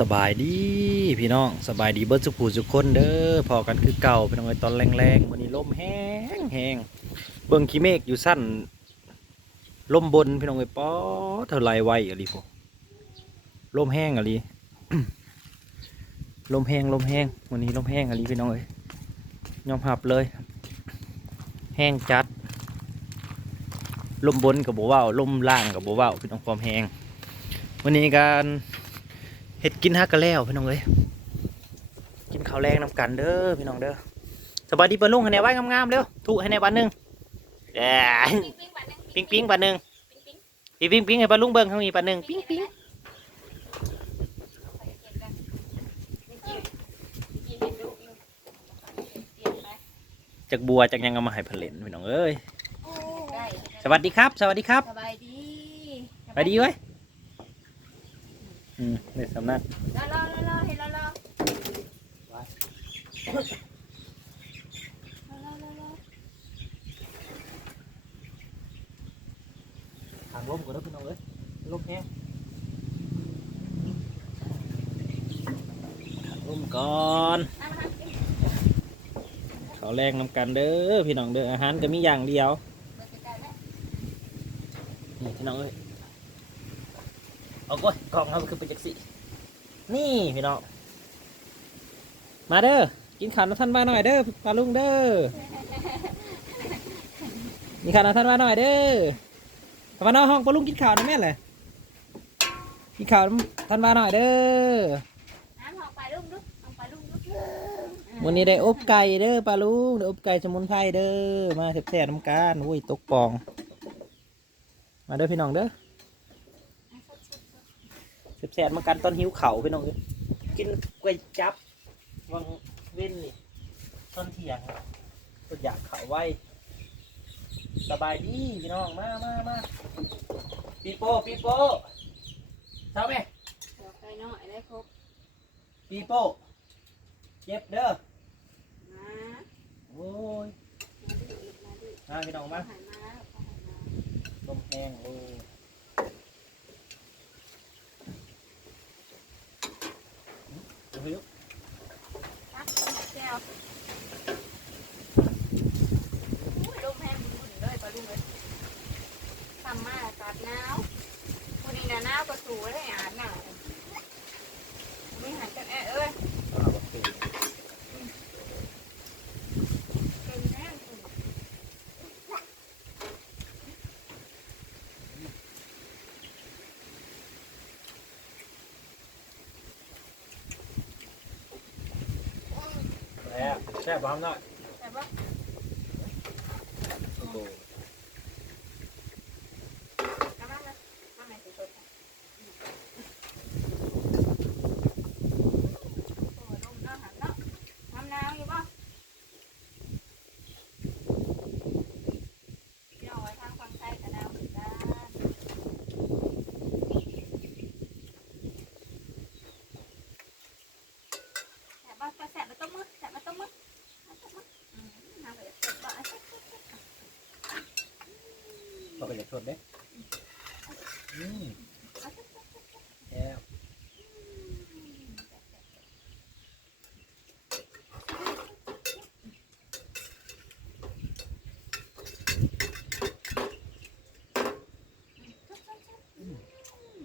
สบายดีพี่น้องสบายดีเบิร์ดสุขูสุกคนเด้อพอกันคือเก่าพี่น้องเอ้ยตอนแรงๆวันนี้ลมแห้งแห้งเบิ่งขี้เมฆอยู่สั้นลมบนพี่น้องเอ้ยป๊อเท่าไรไวอะไรพวกลมแห้งอะไรลมแห้งลมแห้งวันนี้ลมแห้งอะไรพี่น้องเอ้ยยอมหับเลย แห้งจัด ลมบนกับบัว่าวลมล่างกับบัว่าวพี่น้องความแห้งวันนี้การ เห็ดกินฮักกันแล้วพี่น้องเอ้ยกินข้าวแรงนำกันเด้อพี่น้องเด้อสบายดีปะลุงให้แน่ไว้งามๆเร็วถูกให้แน่บันหนึ่งแหมปิ้งปิ้งบันหนึ่งพี่ปิ้งปิ้งให้ปะลุงเบิ้งเขามีบันหนึ่งปิ้งปิ้งจากบัวจากหยังเอามาให้ผลิตพี่น้องเอ้ยสวัสดีครับ สวัสดีครับสบายดีไปดีไว้ย อืมเด็ดสำนักรอรอรอรอเห็นรอรอรอรอรอรอทางลมก่อนนะพี่น้องเอ้ยลมแห้งทางลมก่อนเขาแรงนำกันเด้อพี่น้องเด้ออาหารก็มีอย่างเดียวเบิดใกล้ๆไหมนี่พี่น้องเอ้ย เอาก้อยกล่องครับคือเป็นจักสินี่พี่น้องมาเด้อกินข้าวน้ำท่านมาหน่อยเด้อปลาลุงเด้อมีข้าวน้ำท่านมาหน่อยเด้อปลาน้อยห้องปลาลุงกินข้าวนะแม่เลยกินข้าวน้ำท่านมาหน่อยเด้อน้ำหอมไปลุงดุหอมไปลุงดุวันนี้ได้อบไก่เด้อปลาลุงได้อบไก่สมุนไพรเด้อมาแซ่บๆน้ำกันอุ้ยตกปอง มาเด้อพี่น้องเด้อ แซ่บๆมากันตอนหิวเข่าวพี่น้องเอ้ยกินก๋วยจับวังเว้นนี่ตอนเที่ยงก็อยากเข่าวไว้สบายดีพี่น้องมามามาปีโป้ปีโป้เท่าไหมเดี๋ยวไปหน่อยได้ครบปีโป้เจ็บเด้อมาโอ้ยมาดิมาดิมาพี่น้องมาหันมาแล้วหันมาลมแห้งโอ้เฮ้ย ครับแก้วอุ้ยลมแห้งบุญเลยไปลุงเลยทำมาอากาศหนาววันนี้นะหนาวก็สูเลยอ่านหนาวไม่หันกันแอะเอ้ย เป็นแห้งสุด แล้วแช่บ้ามหน่อย แต่ว่า โอ้โห น้ำมันนะน้ำมันสุดๆโอ้ยลมเนาะหันเนาะน้ำหนาวอยู่ป่ะพี่น้องไว้ทางฝั่งไทยกับหนาวเหมือนกันแสบบ้าแสบมาต้มมือแสบมาต้มมือมาต้มมืออืมน้ำก็จะเจ็บบ้า สดเด้อืมแล้ว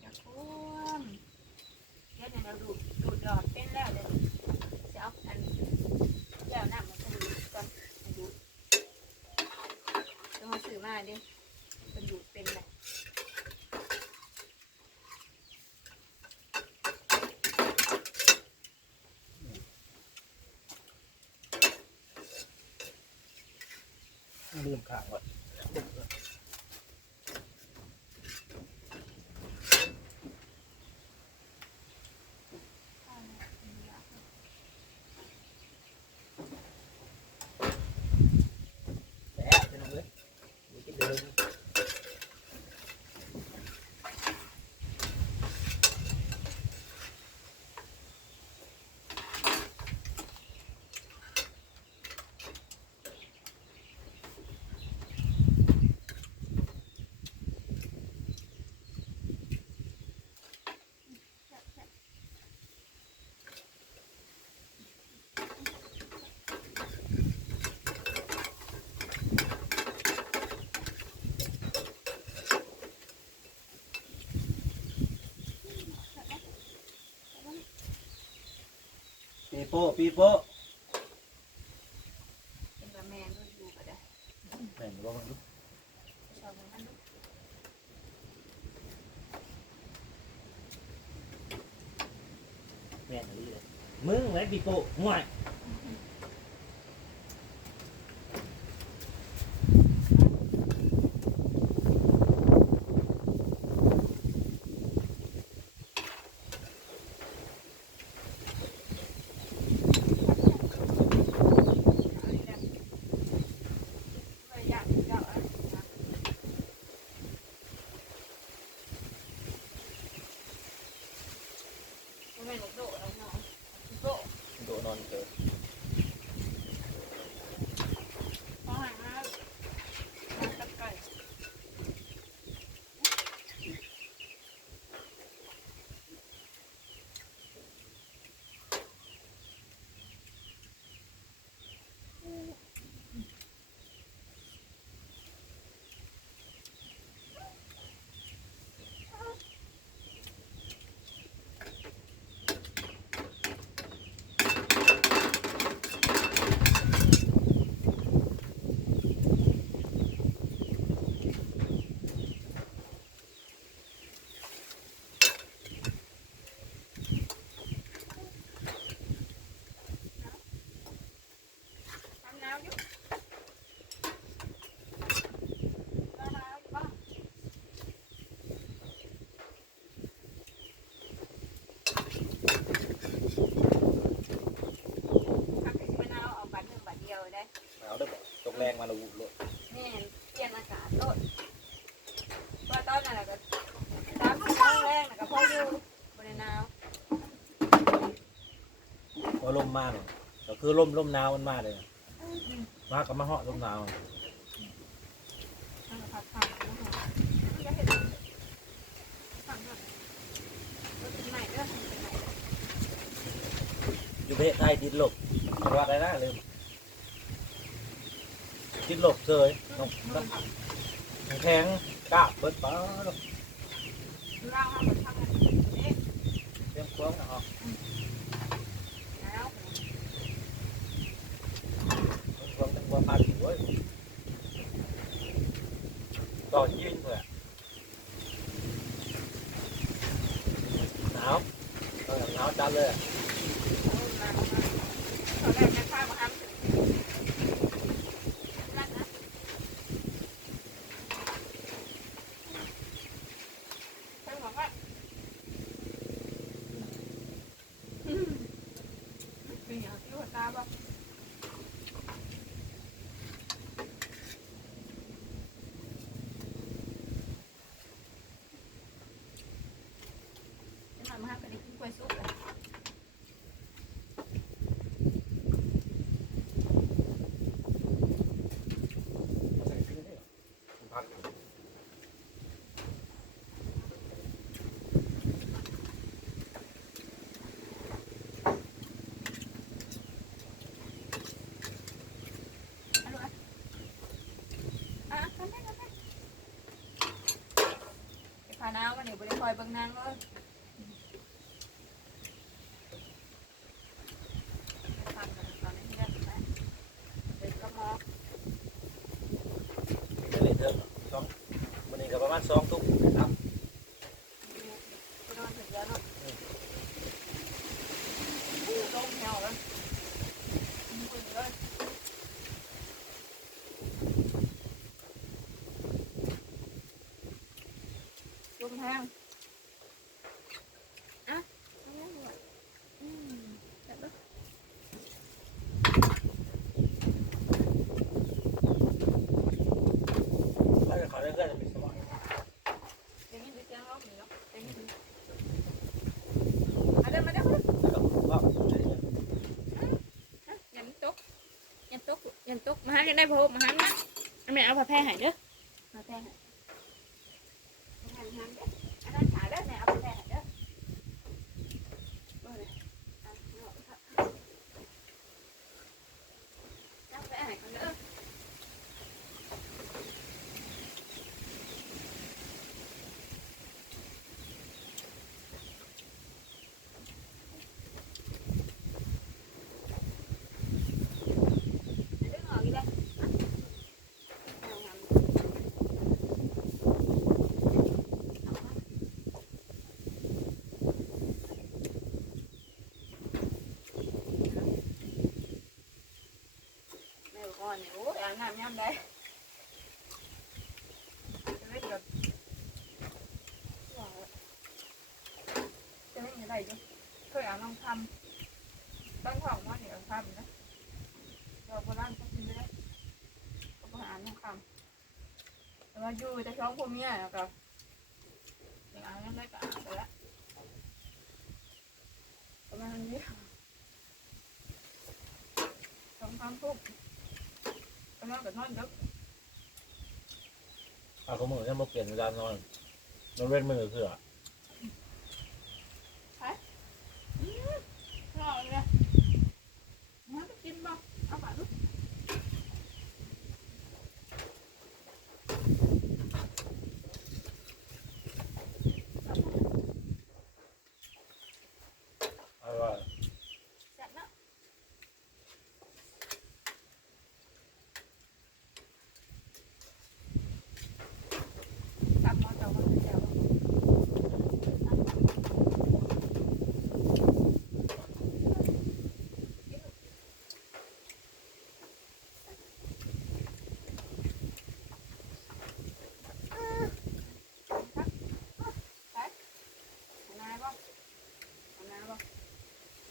อย่าควมเดี๋ยวเนี่ยเราดูดดูดดอดเป็นแล้วเดี๋ยวจะเอาอันแก้วน้ำมันจะดูดก่อนให้ดูดต้องมาซื้อมาดิเป็นดูดเป็นแหละ ลืมข้างก่อนแซ่บเป็นเลยดูกินเดิม เปี โป้ปีโป้เป็นแบบแม่ดูอยู่ก็ได้แม่นบ่มันลูกชอบมันดูแม่นอีหลีเลยมึงแม่นปีโป้ห่วย เอาอีกแล้วไม่อยากเจ้าอะไรนะไม่แม่นลูกโดดแล้วเนาะลูกโดด โดนนอนเจอ พอหางมามาตัดไก่ ทำน้ำอยู่ทำน้ำอยู่บ้างทำเป็นมะนาวเอาบัตรหนึ่งบัตรเดียวได้ เอาเด้อบ่ตกแรงมาและวุโลดแม่นเปลี่ยนอากาศโลดว่าตอนนั้นน่ะก็สามสิบโมงแรกน่ะก็พออยู่บริหนาวพอลมมาเนี่ยก็คือลมลมหนาวมันมาเลยนะมากับมาเหาะลมหนาวนั่งพักผ่อนนะคะจะเห็นผ่อนผ่อนรถเป็นไหนเด้อเป็นไหนเด้ออยู่ประเทศไทยติดลบจังหวัดอะไรนะลืม คิดลบเลยน้องแข็งกล้าเบิดป้าดอกร่างห้ามมันนเอ๊ะเตรียมควงนะฮะควงเป็นควงพาผิวเว้ยต่อยืนเพื่อหนาวเออหนาวจัดเลยอะ ตอนแรกแม่ข้ามาห้ามถึงรัดนะเพิ่งบอกว่าอืมเป็นอย่าง ที่หัวตาบอกจะมาห้ามกันอีกกล้วยซุปเลย พัก เอาลูกอะอะทำได้ทำได้ไอ้พาน้าวันนี้บริคอยเบิ่งนางเลยฟังกันตอนนี้เงียบนะเด็กก็มอง ไม่เลยเทิงสองวันนี้ก็ประมาณสองทุ่มนะครับ ไปนอนถึงแล้วเนาะลงแถวแล้วมึนเลยลมแห้งอะเอาแล้วหัวอืมแบบนั้น ถ้าจะขอได้เพื่อนจะมีสมอง เดี๋ยวนี้ไปเสียงร้องหนีเนาะเดี๋ยวนี้มาเด้อมาเด้อมาเด้อ แล้วก็ว่า ฮะยันตกยันตก ยันตกมาหากันได้พบมาหานะอันนี้เอาผ้าแพร่ใหายเด้อผ้าแพร่ใหายหันหันเด้ออันนั้นขาเด้อแม่เอาผ้าแพร่ใหายเด้อเอาเลยเอาเอาผ้าเอาผ้าแพร่ใหายกันเด้อ ไหนจะเล่นกับจะเล่นอะไรดิเคยเอานลองทำต้นของว่าเนี่ยทำนะเราโบราณก็กินไม่ได้ก็ไปหาลองทำแต่ว่าอยู่จะท้องพวกเมียแล้วก็ย่างเอายังได้ก็เอาไปละประมาณนี้สองสามทุก นอนกับนอนดึกเอาเขามือจะมาเปลี่ยนเวลานอนนอนเว้นมือคืออะ นอนเลยมาไปกินบ้างเอาไปลูก เอาว่า แซ่บเนาะกลับมาเจ้ามาเจ้า มาบ่มาบ่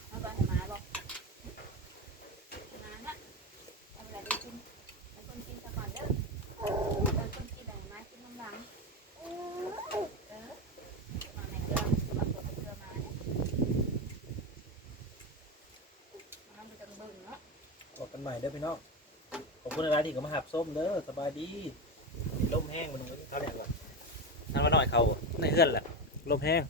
เอาไปให้มาบ่มานะเอาไปได้กินให้คนกินซะก่อนเด้อเออคนกินได้มากินน้ำหลังเออมาในเกลือมาตัวเกลือมาเนี่ยมาไปจังเบิ่งเนาะ บอกกันใหม่เด้อพี่น้องขอบคุณอะไรที่ก็มาหับส้มเด้อสบายดีลมแห้งมันเลยเท่าไหร่วะนั่นมาหน่อยเขาในเฮือนแหละลมแห้ง